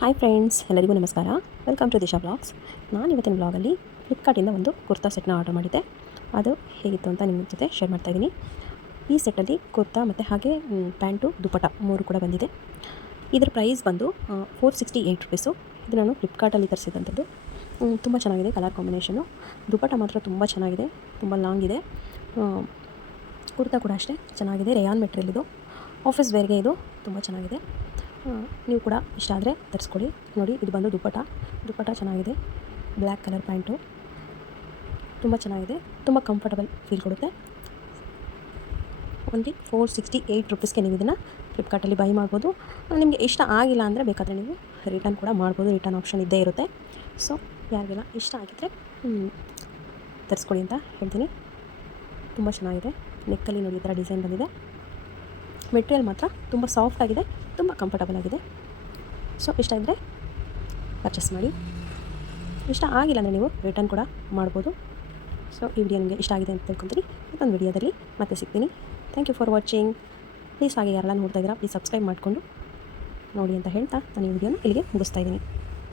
Hi friends, ಎಲ್ಲರಿಗೂ ನಮಸ್ಕಾರ. Welcome to Disha blogs. ನಾನು ಇವತ್ತಿನ ಬ್ಲಾಗಲ್ಲಿ ಫ್ಲಿಪ್ಕಾರ್ಟಿಂದ ಒಂದು ಕುರ್ತಾ ಸೆಟ್ನ ಆರ್ಡರ್ ಮಾಡಿದ್ದೆ. ಅದು ಹೇಗಿತ್ತು ಅಂತ ನಿಮ್ಮ ಜೊತೆ ಶೇರ್ ಮಾಡ್ತಾಯಿದ್ದೀನಿ. ಈ ಸೆಟ್ಟಲ್ಲಿ ಕುರ್ತಾ ಮತ್ತು ಹಾಗೆ ಪ್ಯಾಂಟು ದುಪಟ 3 ಕೂಡ ಬಂದಿದೆ. ಇದರ ಪ್ರೈಸ್ ಬಂದು ₹468. ಇದು ನಾನು ಫ್ಲಿಪ್ಕಾರ್ಟಲ್ಲಿ ತರಿಸಿದಂಥದ್ದು. ತುಂಬ ಚೆನ್ನಾಗಿದೆ ಕಲರ್ ಕಾಂಬಿನೇಷನು. ದುಪಟ ಮಾತ್ರ ತುಂಬ ಚೆನ್ನಾಗಿದೆ, ತುಂಬ ಲಾಂಗ್ ಇದೆ. ಕುರ್ತಾ ಕೂಡ ಅಷ್ಟೇ ಚೆನ್ನಾಗಿದೆ, ರೇಯಾನ್ ಮೆಟೀರಿಯಲ್ ಇದು. ಆಫೀಸ್ ವೇರ್ಗೆ ಇದು ತುಂಬ ಚೆನ್ನಾಗಿದೆ. ನೀವು ಕೂಡ ಇಷ್ಟ ಆದರೆ ತರಿಸ್ಕೊಳ್ಳಿ. ನೋಡಿ, ಇದು ಬಂದು ದುಪಟ ಚೆನ್ನಾಗಿದೆ. ಬ್ಲ್ಯಾಕ್ ಕಲರ್ ಪ್ಯಾಂಟು ತುಂಬ ಚೆನ್ನಾಗಿದೆ, ತುಂಬ ಕಂಫರ್ಟಬಲ್ ಫೀಲ್ ಕೊಡುತ್ತೆ. ಓನ್ಲಿ ₹468ಗೆ ನೀವು ಇದನ್ನು ಫ್ಲಿಪ್ಕಾರ್ಟಲ್ಲಿ ಬೈ ಮಾಡ್ಬೋದು. ನಿಮಗೆ ಇಷ್ಟ ಆಗಿಲ್ಲ ಅಂದರೆ ಬೇಕಾದರೆ ನೀವು ರಿಟರ್ನ್ ಕೂಡ ಮಾಡ್ಬೋದು. ರಿಟರ್ನ್ ಆಪ್ಷನ್ ಇದ್ದೇ ಇರುತ್ತೆ. ಸೊ ಯಾರಿಗೆಲ್ಲ ಇಷ್ಟ ಆಗಿದ್ದರೆ ತರಿಸ್ಕೊಳ್ಳಿ ಅಂತ ಹೇಳ್ತೀನಿ. ತುಂಬ ಚೆನ್ನಾಗಿದೆ. ನೆಕ್ಕಲ್ಲಿ ನೋಡಿ ಈ ಥರ ಡಿಸೈನ್ ಬಂದಿದೆ. ಮೆಟೀರಿಯಲ್ ಮಾತ್ರ ತುಂಬ ಸಾಫ್ಟ್ ಆಗಿದೆ, ತುಂಬ ಕಂಫರ್ಟಬಲ್ ಆಗಿದೆ. ಸೊ ಇಷ್ಟ ಇದ್ದರೆ ಪರ್ಚೇಸ್ ಮಾಡಿ. ಇಷ್ಟ ಆಗಿಲ್ಲ ಅಂದರೆ ನೀವು ರಿಟರ್ನ್ ಕೂಡ ಮಾಡ್ಬೋದು. ಸೊ ಈ ವಿಡಿಯೋ ನಿಮಗೆ ಇಷ್ಟ ಆಗಿದೆ ಅಂತ ತಿಳ್ಕೊತೀನಿ. ಮತ್ತೊಂದು ವಿಡಿಯೋದಲ್ಲಿ ಮತ್ತೆ ಸಿಗ್ತೀನಿ. Thank you for watching. Please ಹಾಗೆ ಯಾರೆಲ್ಲ ನೋಡ್ತಾ ಇದ್ದೀರಾ ಪ್ಲೀಸ್ ಸಬ್ಸ್ಕ್ರೈಬ್ ಮಾಡಿಕೊಂಡು ನೋಡಿ ಅಂತ ಹೇಳ್ತಾ ನಾನು ಈ ವಿಡಿಯೋನ ಇಲ್ಲಿಗೆ ಮುಗಿಸ್ತಾ ಇದ್ದೀನಿ.